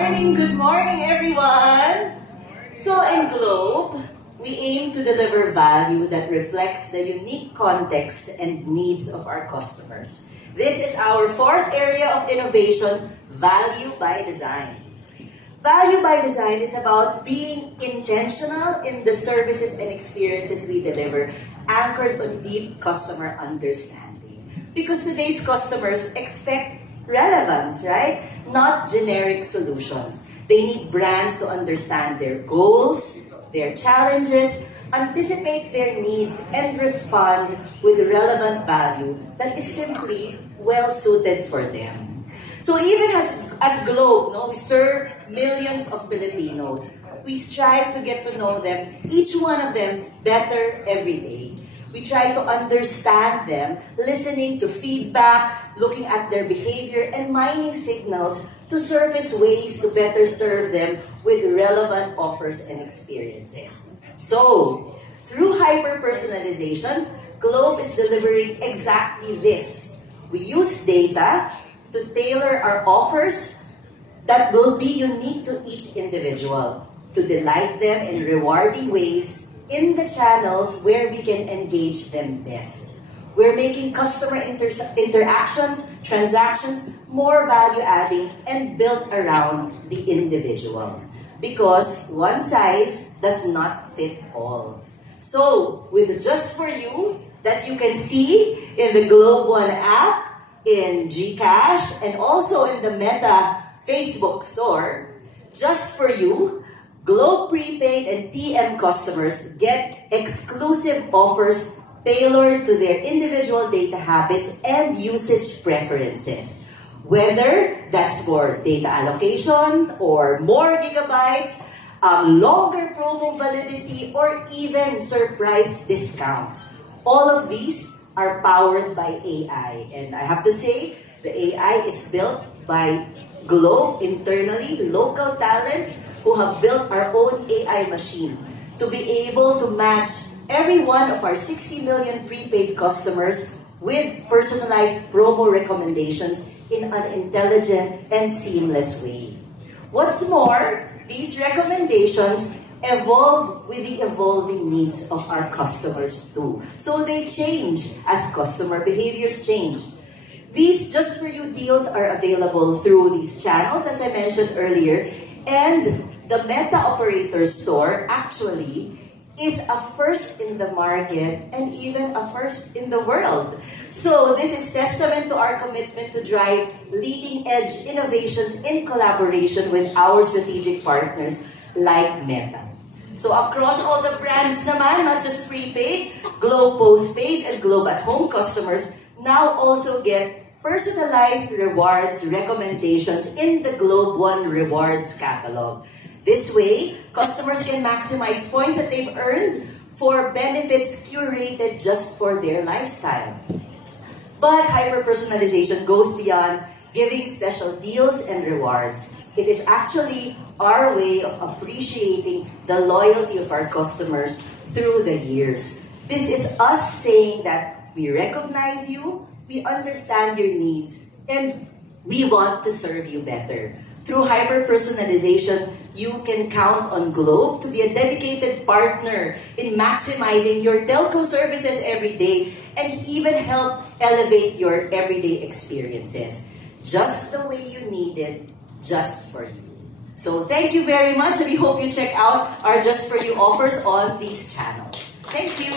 Good morning, everyone. So in Globe, we aim to deliver value that reflects the unique context and needs of our customers. This is our fourth area of innovation, value by design. Value by design is about being intentional in the services and experiences we deliver, anchored on deep customer understanding. Because today's customers expect relevance, right? Not generic solutions. They need brands to understand their goals, their challenges, anticipate their needs, and respond with relevant value that is simply well-suited for them. So even as Globe, we serve millions of Filipinos. We strive to get to know them, each one of them, better every day. We try to understand them, listening to feedback, looking at their behavior, and mining signals to surface ways to better serve them with relevant offers and experiences. So, through hyper-personalization, Globe is delivering exactly this. We use data to tailor our offers that will be unique to each individual, to delight them in rewarding ways in the channels where we can engage them best. We're making customer interactions, transactions, more value-adding and built around the individual. Because one size does not fit all. So, with Just For You, that you can see in the Globe One app, in GCash, and also in the Meta Facebook store, Just For You, Globe Prepaid and TM customers get exclusive offers tailored to their individual data habits and usage preferences. Whether that's for data allocation or more gigabytes, longer promo validity, or even surprise discounts. All of these are powered by AI. And I have to say, the AI is built by Globe internally, local talents who have built our own AI machine to be able to match every one of our 60 million prepaid customers with personalized promo recommendations in an intelligent and seamless way. What's more, these recommendations evolve with the evolving needs of our customers too. So they change as customer behaviors change. These Just For You deals are available through these channels, as I mentioned earlier, and the Meta Operator Store actually is a first in the market and even a first in the world. So this is testament to our commitment to drive leading-edge innovations in collaboration with our strategic partners like Meta. So across all the brands naman, not just prepaid, Globe Postpaid and Globe at Home customers now also get personalized rewards recommendations in the Globe One Rewards catalog. This way, customers can maximize points that they've earned for benefits curated just for their lifestyle. But hyper-personalization goes beyond giving special deals and rewards. It is actually our way of appreciating the loyalty of our customers through the years. This is us saying that we recognize you, we understand your needs, and we want to serve you better. Through hyper-personalization, you can count on Globe to be a dedicated partner in maximizing your telco services every day and even help elevate your everyday experiences. Just the way you need it, just for you. So thank you very much, and we hope you check out our Just For You offers on these channels. Thank you.